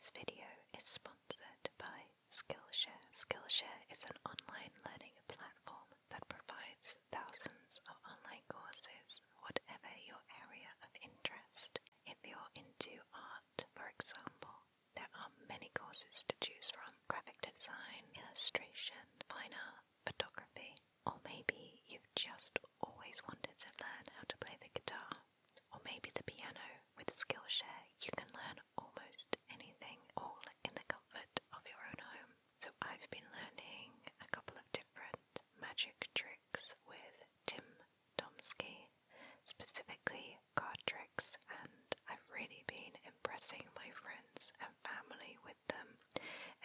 This video is sponsored by Skillshare. Skillshare is an online learning platform that provides thousands of online courses, whatever your area of interest. If you're into art, for example, there are many courses to choose from: graphic design, illustration, fine art, photography, or maybe you've just always wanted to learn how to play the guitar, or maybe the piano. With Skillshare, you can learn almost anything, all in the comfort of your own home. So I've been learning a couple of different magic tricks with Tim Domsky, specifically card tricks, and I've really been impressing my friends and family with them,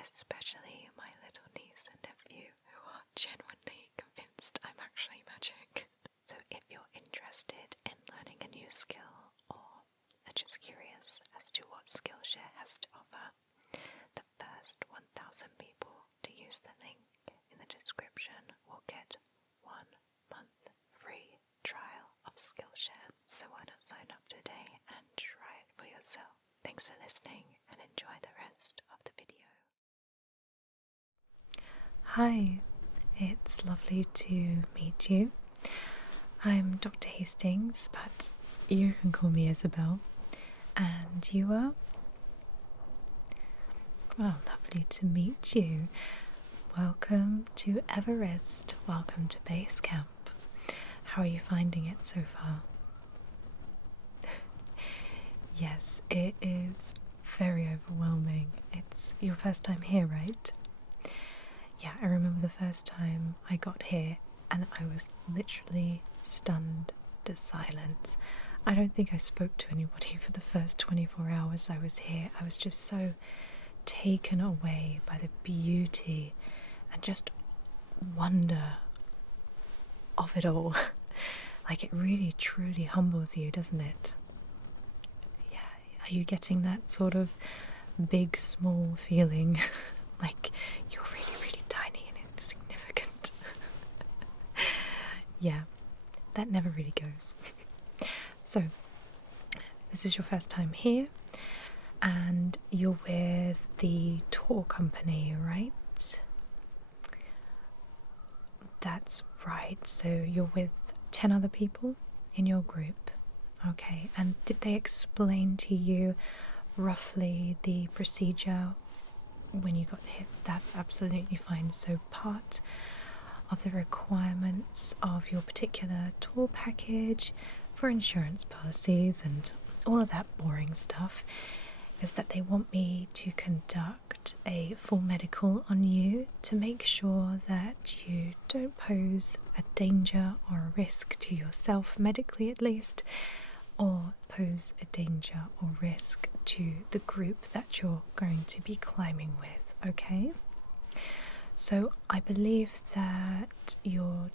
especially my little niece and nephew, who are genuinely convinced I'm actually magic. So if you're interested in learning a new skill, or are just curious as to what Skillshare has to offer, the first 1,000 people to use the link in the description will get 1 month free trial of Skillshare. So why not sign up today and try it for yourself? Thanks for listening and enjoy the rest of the video. Hi, it's lovely to meet you. I'm Dr. Hastings, but you can call me Isabel. And you are? Well, lovely to meet you. Welcome to Everest. Welcome to base camp. How are you finding it so far? Yes, it is very overwhelming. It's your first time here, right? Yeah, I remember the first time I got here and I was literally stunned to silence. I don't think I spoke to anybody for the first 24 hours I was here. I was just so taken away by the beauty and just wonder of it all. Like, it really truly humbles you, doesn't it? Yeah, are you getting that sort of big, small feeling? Like you're really, really tiny and insignificant. Yeah, that never really goes. So, this is your first time here, and you're with the tour company, right? That's right, so you're with 10 other people in your group. Okay, and did they explain to you roughly the procedure when you got hit? That's absolutely fine. So part of the requirements of your particular tour package for insurance policies and all of that boring stuff is that they want me to conduct a full medical on you to make sure that you don't pose a danger or a risk to yourself, medically at least, or pose a danger or risk to the group that you're going to be climbing with, okay? So I believe that your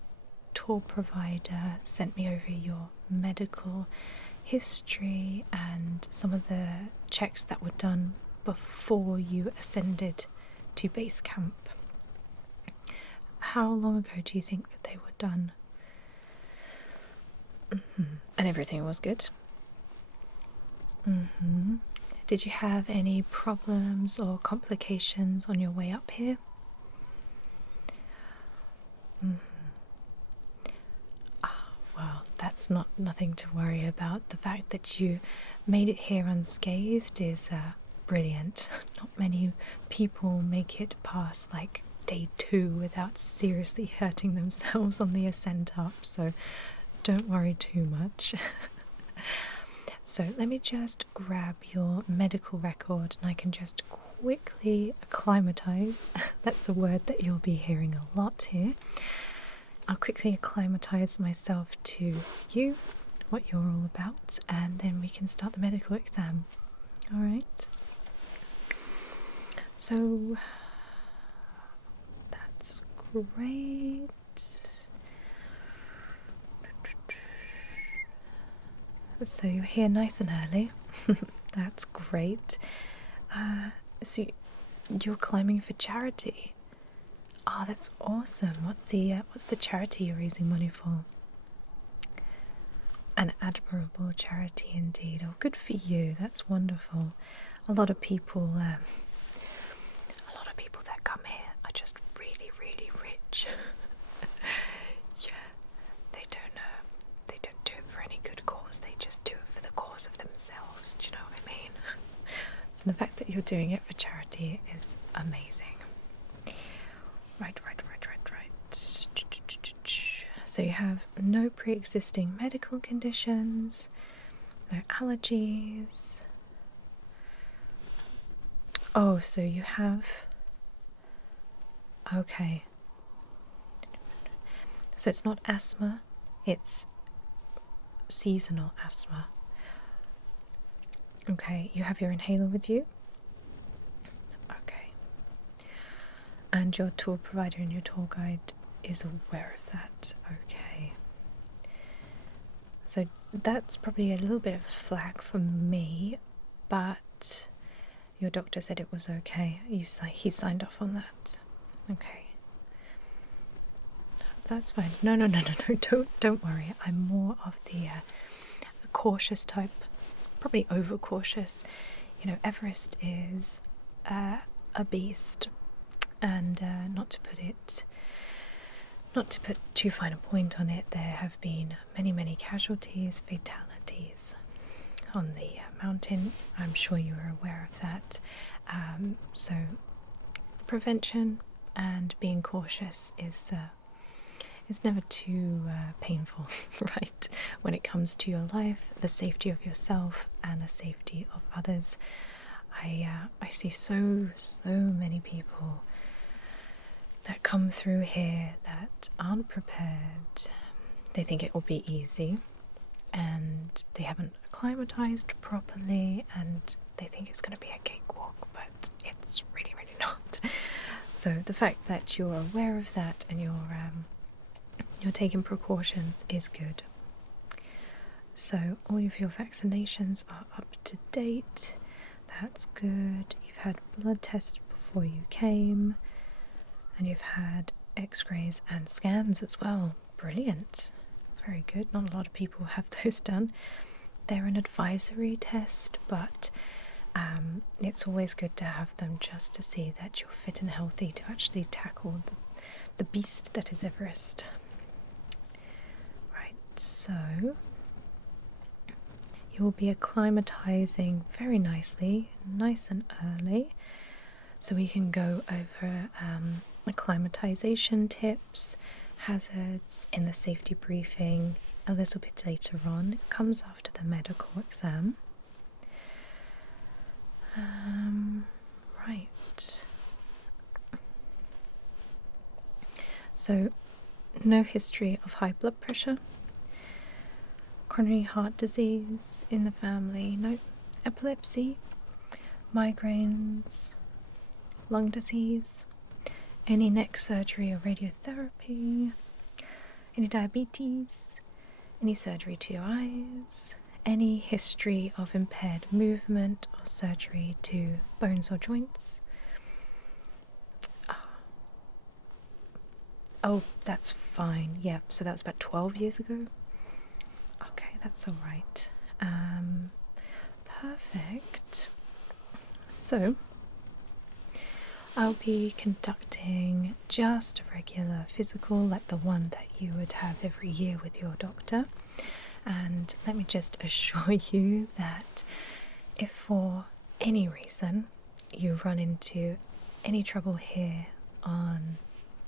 tour provider sent me over your medical history and some of the checks that were done before you ascended to base camp. How long ago do you think that they were done? And everything was good? Did you have any problems or complications on your way up here? Well, that's nothing to worry about. The fact that you made it here unscathed is brilliant. Not many people make it past like day 2 without seriously hurting themselves on the ascent up, so don't worry too much. So let me just grab your medical record and I can just quickly acclimatise. That's a word that you'll be hearing a lot here. I'll quickly acclimatise myself to you, what you're all about, and then we can start the medical exam. Alright? So, that's great. So you're here nice and early. That's great. So you're climbing for charity. Oh, that's awesome. What's the charity you're raising money for? An admirable charity indeed. Oh, good for you. That's wonderful. a lot of people that come here are just really, really rich. Yeah, they don't do it for any good cause. They just do it for the cause of themselves. Do you know what I mean? So the fact that you're doing it for charity is amazing. Right. So you have no pre-existing medical conditions, no allergies. Oh, so you have... Okay. So it's not asthma, it's seasonal asthma. Okay, you have your inhaler with you? Okay. And your tour provider and your tour guide is aware of that. Okay. So that's probably a little bit of a flag for me, but your doctor said it was okay. He signed off on that. Okay. That's fine. No. Don't worry. I'm more of the cautious type, probably overcautious. You know, Everest is a beast, and not to put too fine a point on it, there have been many casualties, fatalities on the mountain. I'm sure you are aware of that. So prevention and being cautious is never too painful, right? When it comes to your life, the safety of yourself and the safety of others. I see so many people that come through here that aren't prepared. They think it will be easy, and they haven't acclimatized properly, and they think it's going to be a cakewalk, but it's really not. So the fact that you're aware of that and you're taking precautions is good. So all of your vaccinations are up to date. That's good. You've had blood tests before you came, and you've had x-rays and scans as well. Brilliant. Very good. Not a lot of people have those done. They're an advisory test, but it's always good to have them just to see that you're fit and healthy to actually tackle the beast that is Everest. Right, so you will be acclimatizing very nicely, nice and early, so we can go over acclimatization tips, hazards in the safety briefing a little bit later on. It comes after the medical exam. Right. So, no history of high blood pressure, coronary heart disease in the family, no epilepsy, migraines, lung disease, any neck surgery or radiotherapy, any diabetes, any surgery to your eyes, any history of impaired movement or surgery to bones or joints. Oh, that's fine. Yeah, so that was about 12 years ago. Okay, that's all right. Perfect. So, I'll be conducting just a regular physical, like the one that you would have every year with your doctor. And let me just assure you that if for any reason you run into any trouble here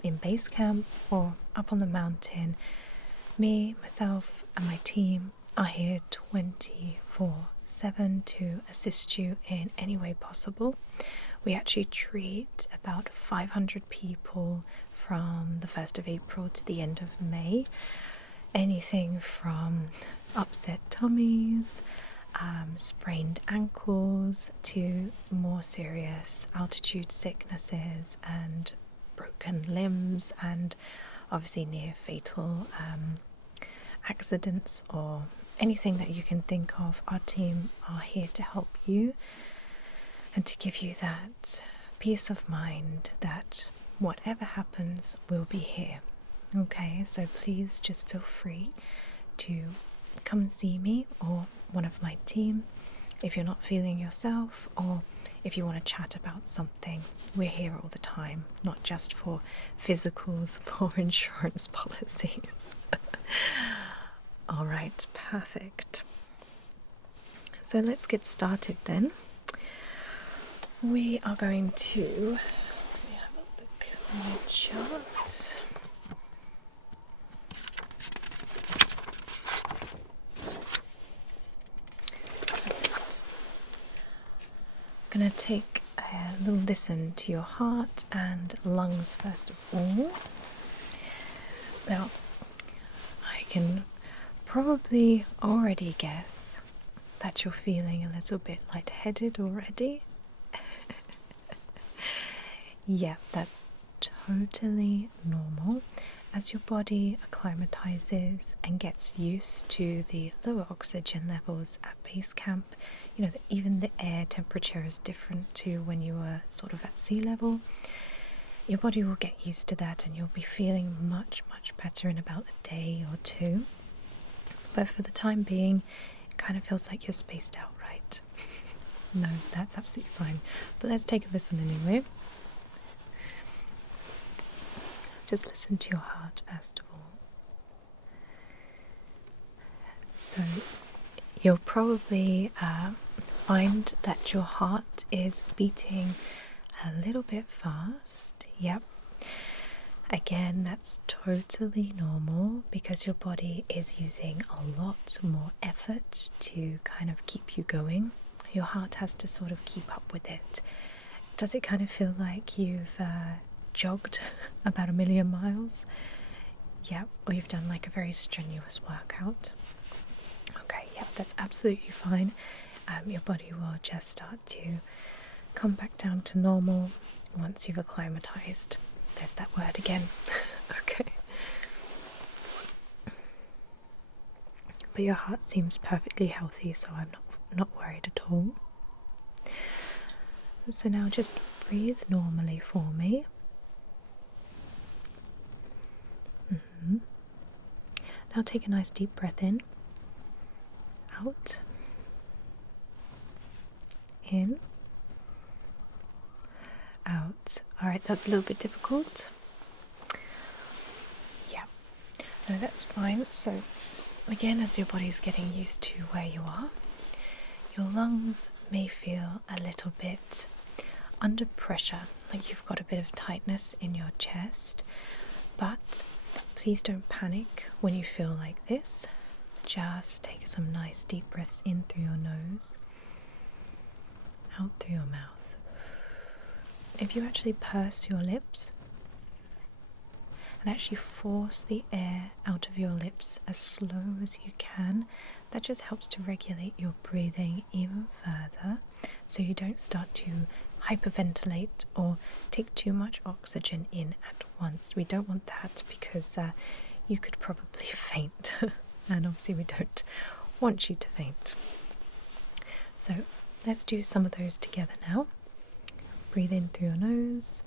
in base camp or up on the mountain, me, myself, and my team are here 24/7 to assist you in any way possible. We actually treat about 500 people from the 1st of April to the end of May. Anything from upset tummies, sprained ankles, to more serious altitude sicknesses and broken limbs, and obviously near fatal accidents or anything that you can think of. Our team are here to help you and to give you that peace of mind that whatever happens, we'll be here. Okay, so please just feel free to come see me or one of my team if you're not feeling yourself, or if you want to chat about something. We're here all the time, not just for physicals, for insurance policies. All right, perfect. So let's get started then. We are going to, let me have a look at my chart. I'm going to take a little listen to your heart and lungs first of all. Now, I can probably already guess that you're feeling a little bit lightheaded already. Yeah, that's totally normal. As your body acclimatizes and gets used to the lower oxygen levels at base camp, you know, even the air temperature is different to when you were sort of at sea level. Your body will get used to that and you'll be feeling much, much better in about a day or two. But for the time being, it kind of feels like you're spaced out, right? No, that's absolutely fine. But let's take a listen anyway. Just listen to your heart first of all. So you'll probably find that your heart is beating a little bit fast. Yep. Again, that's totally normal because your body is using a lot more effort to kind of keep you going. Your heart has to sort of keep up with it. Does it kind of feel like you've jogged about 1,000,000 miles? Yeah, or you've done like a very strenuous workout. Okay, yep, that's absolutely fine. Your body will just start to come back down to normal once you've acclimatized. There's that word again. Okay. But your heart seems perfectly healthy, so I'm not worried at all. So now just breathe normally for me. Now take a nice deep breath in, out, in, out. Alright, that's a little bit difficult. Yeah, no, that's fine. So again, as your body's getting used to where you are, your lungs may feel a little bit under pressure, like you've got a bit of tightness in your chest, but please don't panic when you feel like this. Just take some nice deep breaths in through your nose, out through your mouth. If you actually purse your lips and actually force the air out of your lips as slow as you can, that just helps to regulate your breathing even further so you don't start to hyperventilate or take too much oxygen in at once. We don't want that because you could probably faint and obviously we don't want you to faint. So let's do some of those together now. Breathe in through your nose,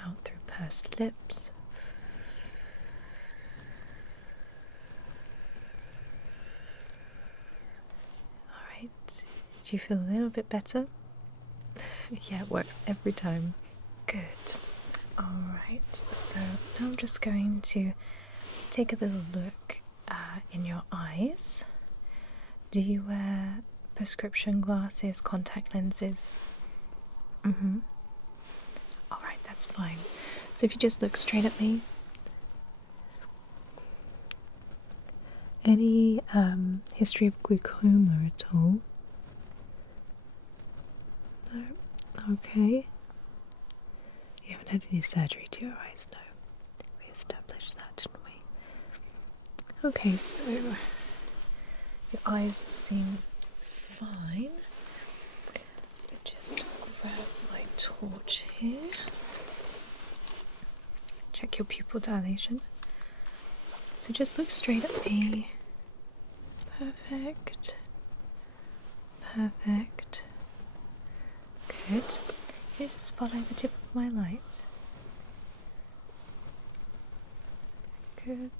out through pursed lips. Alright, do you feel a little bit better? Yeah, it works every time. Good. Alright, so now I'm just going to take a little look in your eyes. Do you wear prescription glasses, contact lenses? Alright, that's fine. So if you just look straight at me. Any history of glaucoma at all? No? Okay. You haven't had any surgery to your eyes, no? We established that, didn't we? Okay, so your eyes seem fine. Just grab my torch here. Check your pupil dilation. So just look straight at me. Perfect. Perfect. Good. You just follow the tip of my light. Good.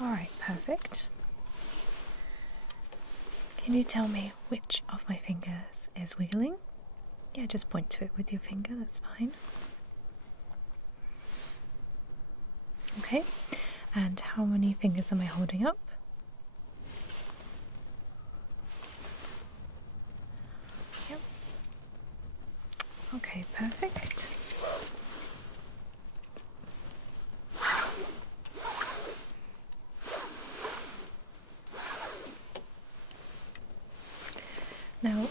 Alright, perfect. Can you tell me which of my fingers is wiggling? Yeah, just point to it with your finger, that's fine. Okay, and how many fingers am I holding up? Yep. Okay, perfect. Now,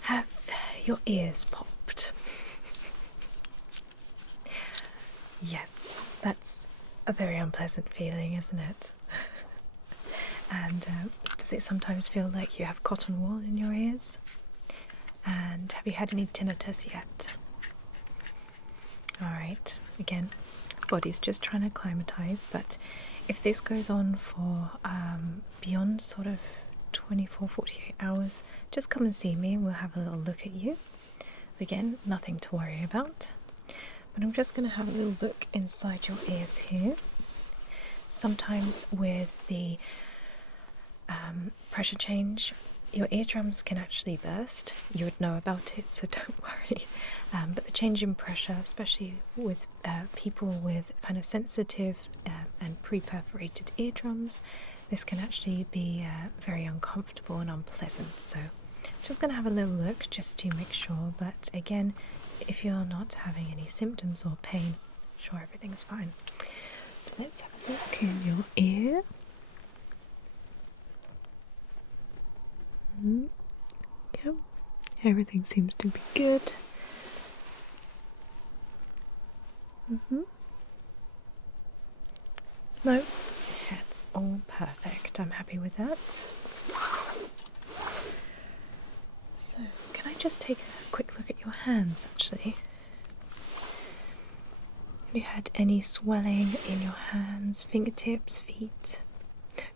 have your ears popped? Yes, that's a very unpleasant feeling, isn't it? And does it sometimes feel like you have cotton wool in your ears? And have you had any tinnitus yet? Alright, again, body's just trying to acclimatise, but if this goes on for beyond sort of 24, 48 hours, just come and see me and we'll have a little look at you. Again, nothing to worry about. But I'm just going to have a little look inside your ears here. Sometimes with the pressure change, your eardrums can actually burst. You would know about it, so don't worry. But the change in pressure, especially with people with kind of sensitive and pre-perforated eardrums, this can actually be very uncomfortable and unpleasant. So I'm just going to have a little look just to make sure. But again, if you're not having any symptoms or pain, sure, everything's fine. So let's have a look in your ear. Yep, everything seems to be good. No, that's all perfect. I'm happy with that. So, can I just take a quick look at your hands actually? Have you had any swelling in your hands, fingertips, feet?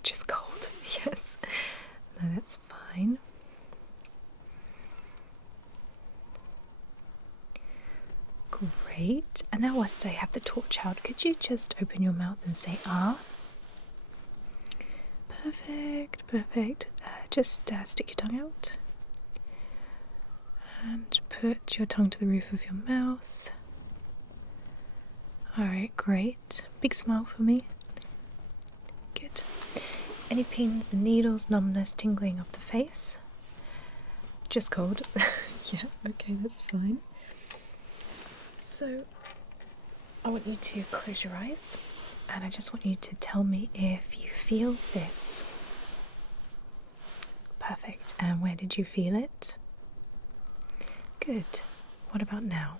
Just cold, yes. No, that's fine. Great. And now whilst I have the torch out, could you just open your mouth and say ah? Perfect, perfect. Just stick your tongue out. And put your tongue to the roof of your mouth. Alright, great. Big smile for me. Good. Any pins and needles, numbness, tingling of the face? Just cold. Yeah, okay, that's fine. So, I want you to close your eyes and I just want you to tell me if you feel this. Perfect. And where did you feel it? Good. What about now?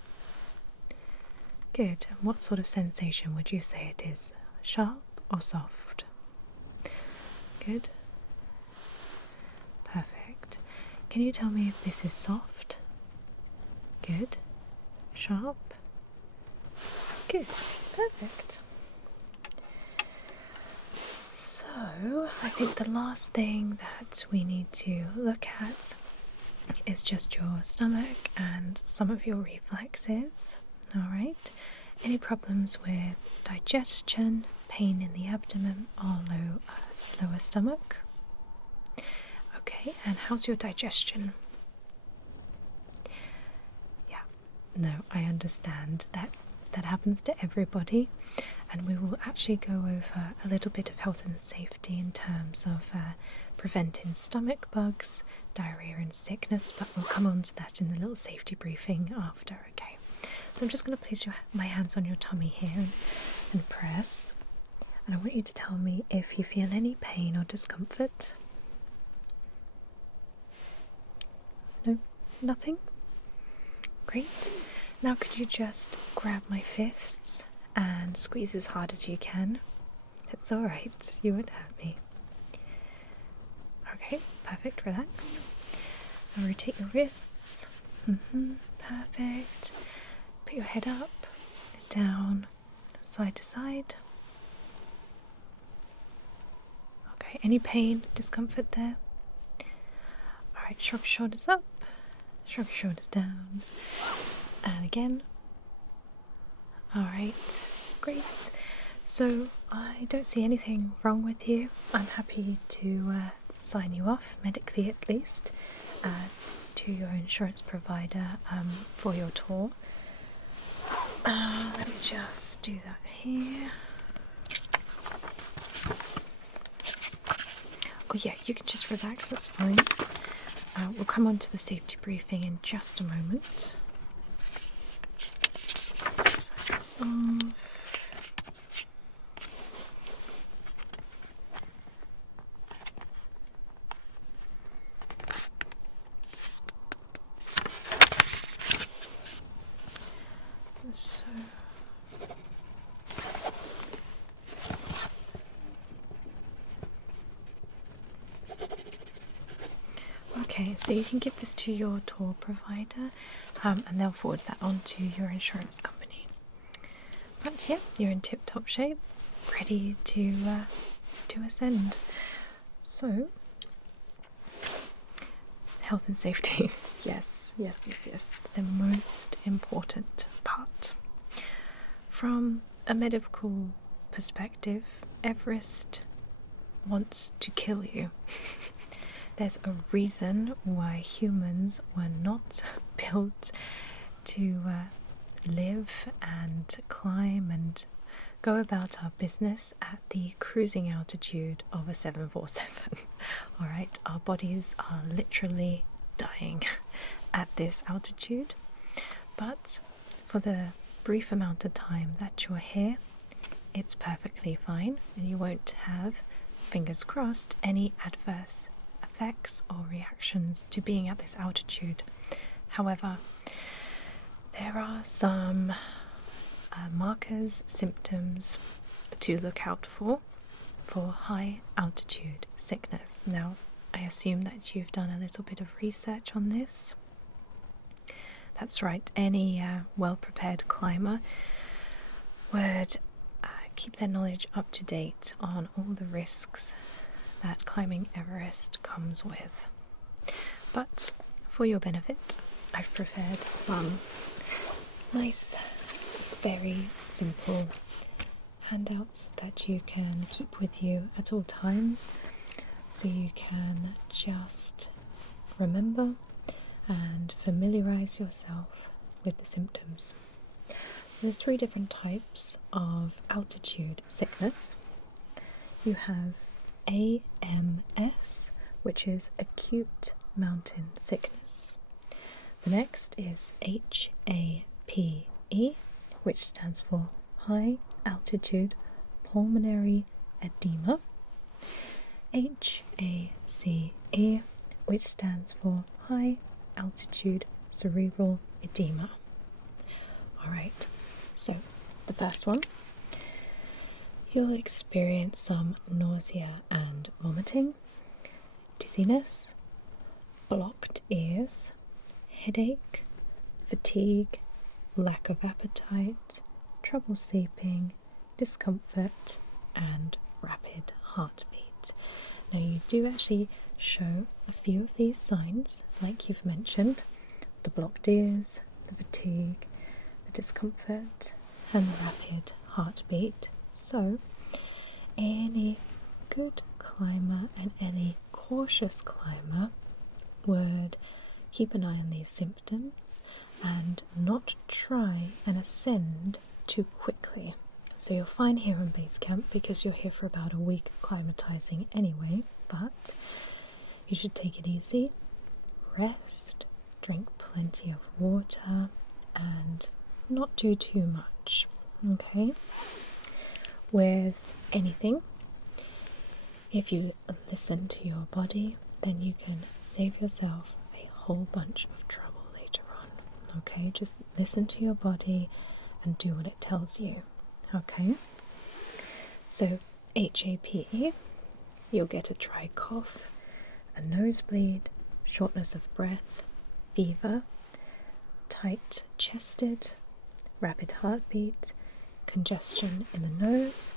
Good. And what sort of sensation would you say it is? Sharp or soft? Good. Perfect. Can you tell me if this is soft? Good. Sharp? Good. Perfect. So, I think the last thing that we need to look at is just your stomach and some of your reflexes. Alright. Any problems with digestion, pain in the abdomen, or lower stomach? Okay, and how's your digestion? Yeah, no, I understand that happens to everybody, and we will actually go over a little bit of health and safety in terms of preventing stomach bugs, diarrhea and sickness, but we'll come on to that in the little safety briefing after, okay? So I'm just going to place my hands on your tummy here and press, and I want you to tell me if you feel any pain or discomfort. No, nothing? Great. Now could you just grab my fists and squeeze as hard as you can? It's alright, you won't hurt me. Okay, perfect, relax. Now rotate your wrists. Perfect. Put your head up, down, side to side. Okay, any pain, discomfort there? Alright, shrug your shoulders up, shrug your shoulders down. And again. Alright, great. So I don't see anything wrong with you. I'm happy to sign you off, medically at least, to your insurance provider for your tour. Let me just do that here. Oh yeah, you can just relax, that's fine. We'll come on to the safety briefing in just a moment. Sign this off. So, okay, so you can give this to your tour provider and they'll forward that on to your insurance company. But yeah, you're in tip-top shape, ready to ascend. So, health and safety. Yes, the most important part. From a medical perspective, Everest wants to kill you. There's a reason why humans were not built to live and climb and go about our business at the cruising altitude of a 747. Alright, our bodies are literally dying at this altitude, but for the brief amount of time that you're here, it's perfectly fine and you won't have, fingers crossed, any adverse effects or reactions to being at this altitude. However, there are some markers, symptoms to look out for high altitude sickness. Now, I assume that you've done a little bit of research on this. That's right, any well-prepared climber would keep their knowledge up to date on all the risks that climbing Everest comes with. But for your benefit, I've prepared some nice, very simple handouts that you can keep with you at all times, so you can just remember and familiarize yourself with the symptoms. So there's 3 different types of altitude sickness. You have AMS, which is acute mountain sickness. The next is HAPE, which stands for high altitude pulmonary edema. HACE, which stands for high altitude cerebral edema. Alright, so the first one, you'll experience some nausea and vomiting, dizziness, blocked ears, headache, fatigue, lack of appetite, trouble sleeping, discomfort, and rapid heartbeat. Now, you do actually show a few of these signs, like you've mentioned: the blocked ears, the fatigue, the discomfort, and the rapid heartbeat. So, any good climber and any cautious climber would keep an eye on these symptoms and not try and ascend too quickly. So you're fine here in base camp because you're here for about a week acclimatizing anyway, but you should take it easy, rest, drink plenty of water, and not do too much, okay? With anything, if you listen to your body, then you can save yourself a whole bunch of trouble later on, okay? Just listen to your body and do what it tells you, okay? So, HAPE, you'll get a dry cough, a nosebleed, shortness of breath, fever, tight chested, rapid heartbeat, congestion in the nose,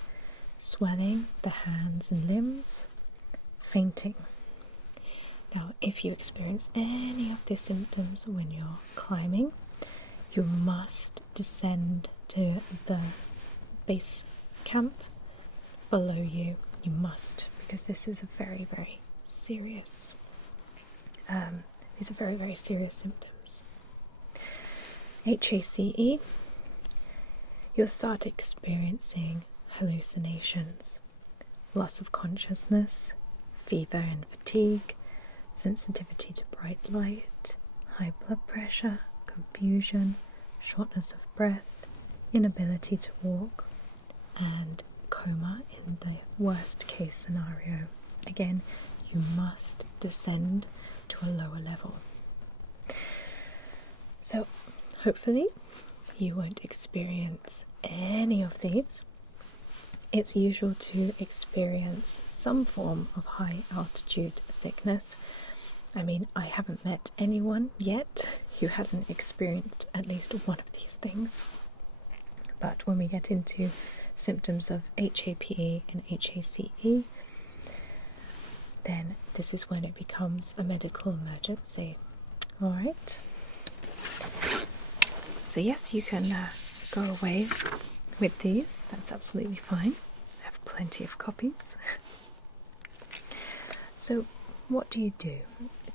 swelling the hands and limbs, fainting. Now, if you experience any of these symptoms when you're climbing, you must descend to the base camp below you. You must, because this is a very, very serious, these are very, very serious symptoms. HACE, you'll start experiencing hallucinations, loss of consciousness, fever and fatigue, sensitivity to bright light, high blood pressure, confusion, shortness of breath, inability to walk, and coma in the worst case scenario. Again, you must descend to a lower level. So hopefully you won't experience any of these. It's usual to experience some form of high altitude sickness. I mean, I haven't met anyone yet who hasn't experienced at least one of these things. But when we get into symptoms of HAPE and HACE, then this is when it becomes a medical emergency. Alright. So yes, you can go away with these. That's absolutely fine. I have plenty of copies. So what do you do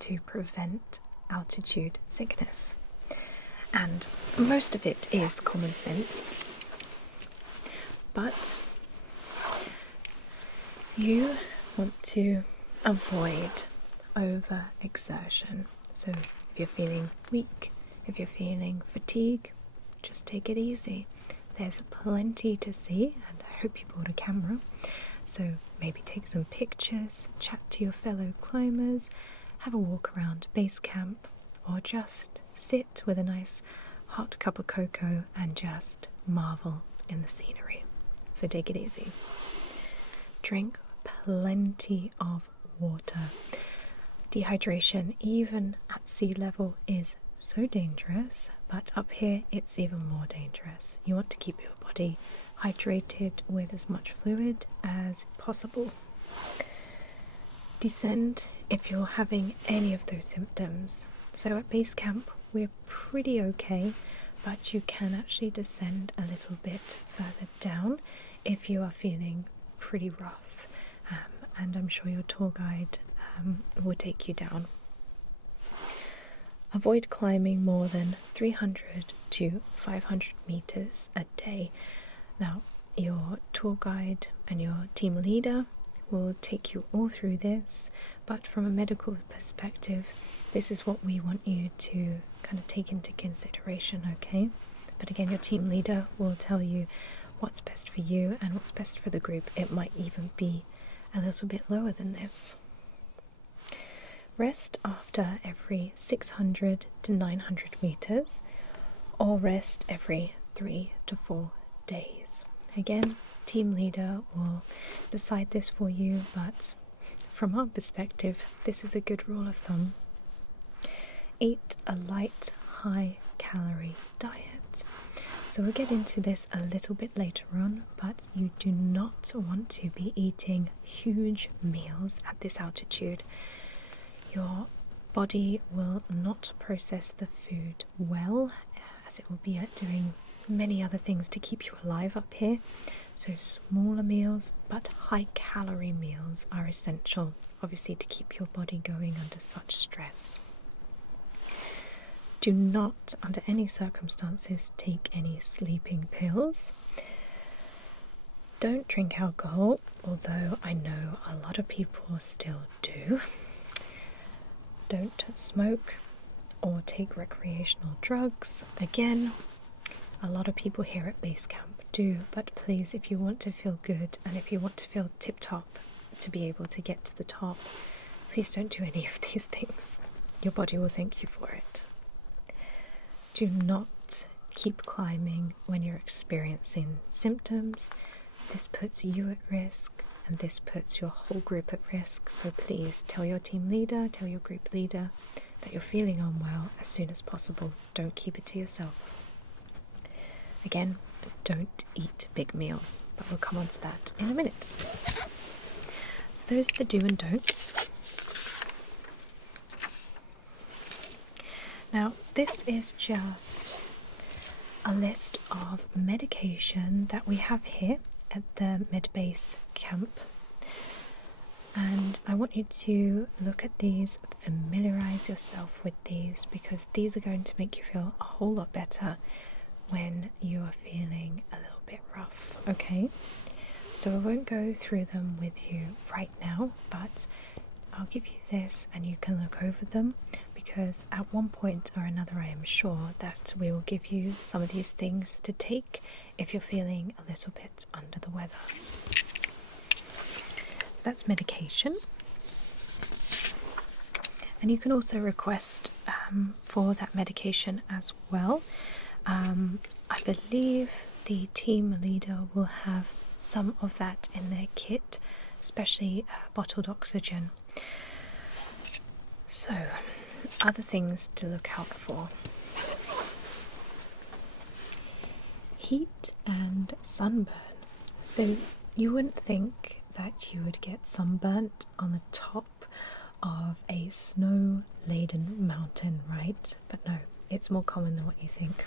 to prevent altitude sickness? And most of it is common sense. But you want to avoid overexertion. So if you're feeling weak, if you're feeling fatigue, just take it easy. There's plenty to see, and I hope you brought a camera. So maybe take some pictures, chat to your fellow climbers, have a walk around base camp, or just sit with a nice hot cup of cocoa and just marvel in the scenery. So take it easy. Drink plenty of water. Dehydration, even at sea level, is so dangerous, but up here it's even more dangerous. You want to keep your body hydrated with as much fluid as possible. Descend if you're having any of those symptoms. So at base camp we're pretty okay, but you can actually descend a little bit further down if you are feeling pretty rough, and I'm sure your tour guide will take you down. Avoid climbing more than 300 to 500 meters a day. Now, your tour guide and your team leader will take you all through this, but from a medical perspective, this is what we want you to kind of take into consideration, okay? But again, your team leader will tell you what's best for you and what's best for the group. It might even be a little bit lower than this. Rest after every 600 to 900 meters, or rest every 3 to 4 days. Again, team leader will decide this for you, but from our perspective, this is a good rule of thumb. Eat a light, high-calorie diet. So we'll get into this a little bit later on, but you do not want to be eating huge meals at this altitude. Your body will not process the food well, as it will be doing many other things to keep you alive up here. So smaller meals, but high-calorie meals are essential, obviously, to keep your body going under such stress. Do not, under any circumstances, take any sleeping pills. Don't drink alcohol, although I know a lot of people still do. Don't smoke or take recreational drugs. Again, a lot of people here at base camp do, but please, if you want to feel good and if you want to feel tip-top to be able to get to the top, please don't do any of these things. Your body will thank you for it. Do not keep climbing when you're experiencing symptoms. This puts you at risk, and this puts your whole group at risk. So please tell your team leader, tell your group leader that you're feeling unwell as soon as possible. Don't keep it to yourself. Again, don't eat big meals, but we'll come on to that in a minute. So those are the do and don'ts. Now, this is just a list of medication that we have here at the mid-base camp. And I want you to look at these, familiarize yourself with these, because these are going to make you feel a whole lot better when you are feeling a little bit rough, okay? So I won't go through them with you right now, but I'll give you this and you can look over them, because at one point or another I am sure that we will give you some of these things to take if you're feeling a little bit under the weather. So that's medication. And you can also request for that medication as well. I believe the team leader will have some of that in their kit, especially bottled oxygen. So, other things to look out for. Heat and sunburn. So you wouldn't think that you would get sunburnt on the top of a snow-laden mountain, right? But no, it's more common than what you think.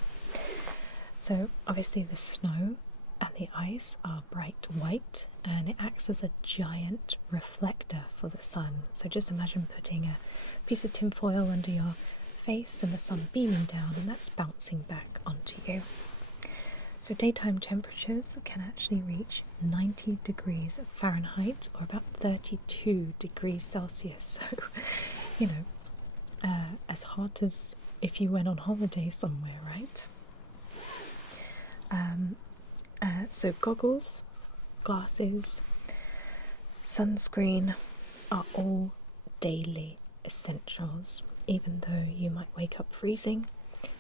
So obviously the snow and the ice are bright white, and it acts as a giant reflector for the sun. So just imagine putting a piece of tin foil under your face and the sun beaming down, and that's bouncing back onto you. So daytime temperatures can actually reach 90 degrees Fahrenheit or about 32 degrees Celsius. So, you know, as hot as if you went on holiday somewhere, right? So goggles, glasses, sunscreen are all daily essentials. Even though you might wake up freezing,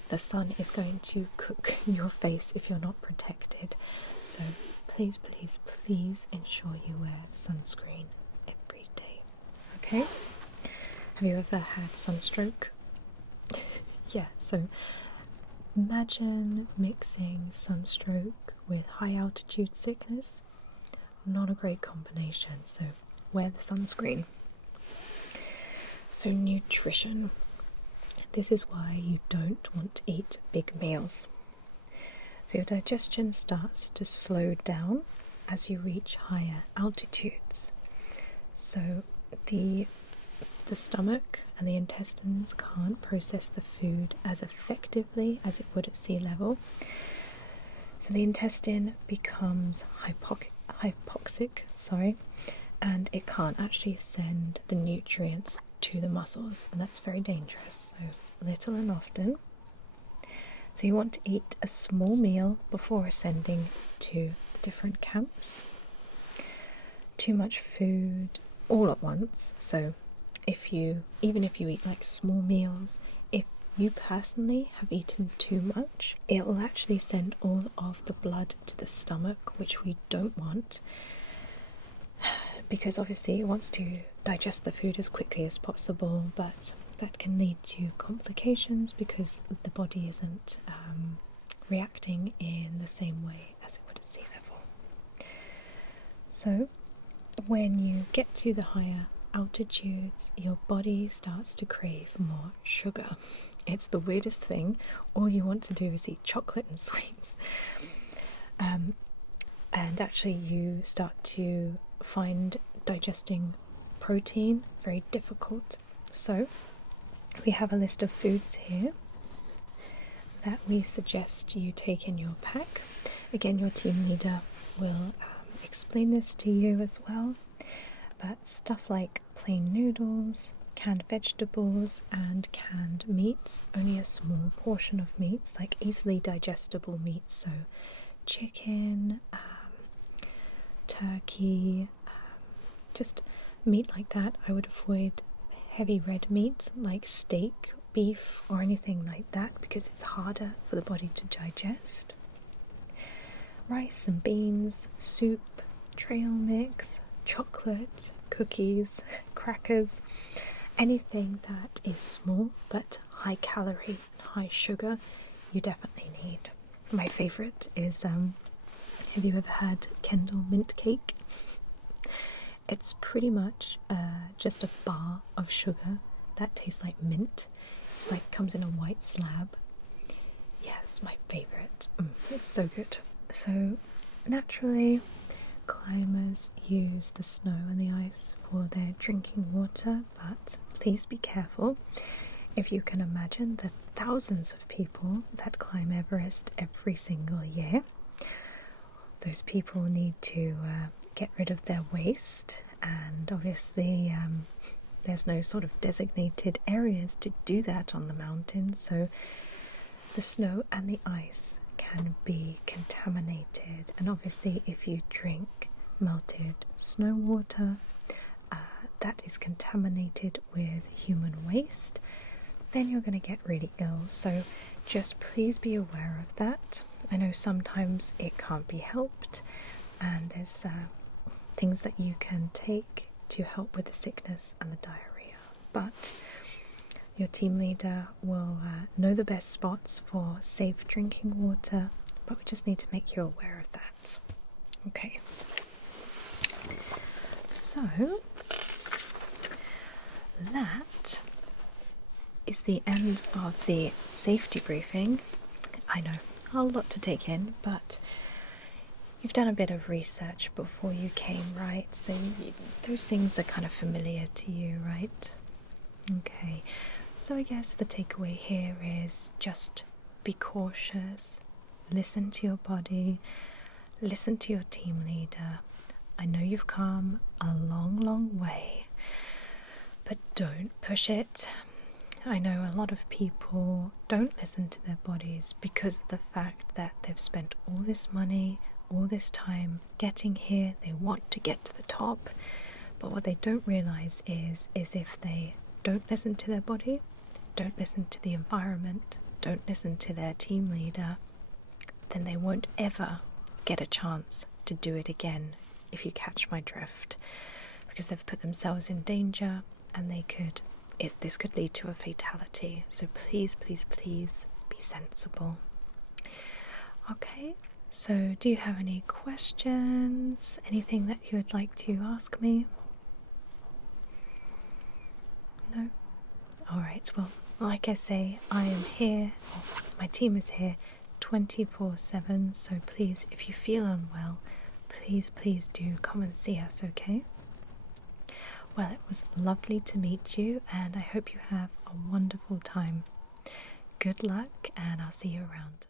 the sun is going to cook your face if you're not protected. So please, please, please ensure you wear sunscreen every day. Okay? Have you ever had sunstroke? Yeah, so imagine mixing sunstroke with high altitude sickness. Not a great combination, so wear the sunscreen. So nutrition. This is why you don't want to eat big meals. So your digestion starts to slow down as you reach higher altitudes. So the stomach and the intestines can't process the food as effectively as it would at sea level. So the intestine becomes hypoxic, and it can't actually send the nutrients to the muscles, and that's very dangerous. So little and often. So you want to eat a small meal before ascending to the different camps. Too much food all at once. So even if you eat like small meals, if you personally have eaten too much, it will actually send all of the blood to the stomach, which we don't want, because obviously it wants to digest the food as quickly as possible, but that can lead to complications because the body isn't reacting in the same way as it would at sea level. So when you get to the higher altitudes, your body starts to crave more sugar. It's the weirdest thing. All you want to do is eat chocolate and sweets. And actually you start to find digesting protein very difficult. So we have a list of foods here that we suggest you take in your pack. Again, your team leader will explain this to you as well. But stuff like plain noodles, canned vegetables, and canned meats, only a small portion of meats, like easily digestible meats, so chicken, turkey, just meat like that. I would avoid heavy red meat like steak, beef, or anything like that because it's harder for the body to digest. Rice and beans, soup, trail mix, chocolate, cookies, crackers, anything that is small but high calorie, high sugar, you definitely need. My favourite is, have you ever had Kendal mint cake? It's pretty much just a bar of sugar that tastes like mint. It's like comes in a white slab. Yeah, it's my favourite. It's so good. So naturally climbers use the snow and the ice for their drinking water, but please be careful. If you can imagine the thousands of people that climb Everest every single year, those people need to get rid of their waste, and obviously there's no sort of designated areas to do that on the mountain, so the snow and the ice can be contaminated, and obviously if you drink melted snow water that is contaminated with human waste, then you're going to get really ill. So just please be aware of that. I know sometimes it can't be helped, and there's things that you can take to help with the sickness and the diarrhea, but your team leader will know the best spots for safe drinking water, but we just need to make you aware of that. Okay. So that is the end of the safety briefing. I know, a lot to take in, but you've done a bit of research before you came, right? So those things are kind of familiar to you, right? Okay. So I guess the takeaway here is just be cautious, listen to your body, listen to your team leader. I know you've come a long, long way, but don't push it. I know a lot of people don't listen to their bodies because of the fact that they've spent all this money, all this time getting here, they want to get to the top, but what they don't realize is if they don't listen to their body, don't listen to the environment, don't listen to their team leader, then they won't ever get a chance to do it again, if you catch my drift, because they've put themselves in danger, and this could lead to a fatality. So please, please, please be sensible. Okay, so do you have any questions? Anything that you would like to ask me? No? Alright, well, like I say, I am here, my team is here 24/7, so please, if you feel unwell, please, please do come and see us, okay? Well, it was lovely to meet you, and I hope you have a wonderful time. Good luck, and I'll see you around.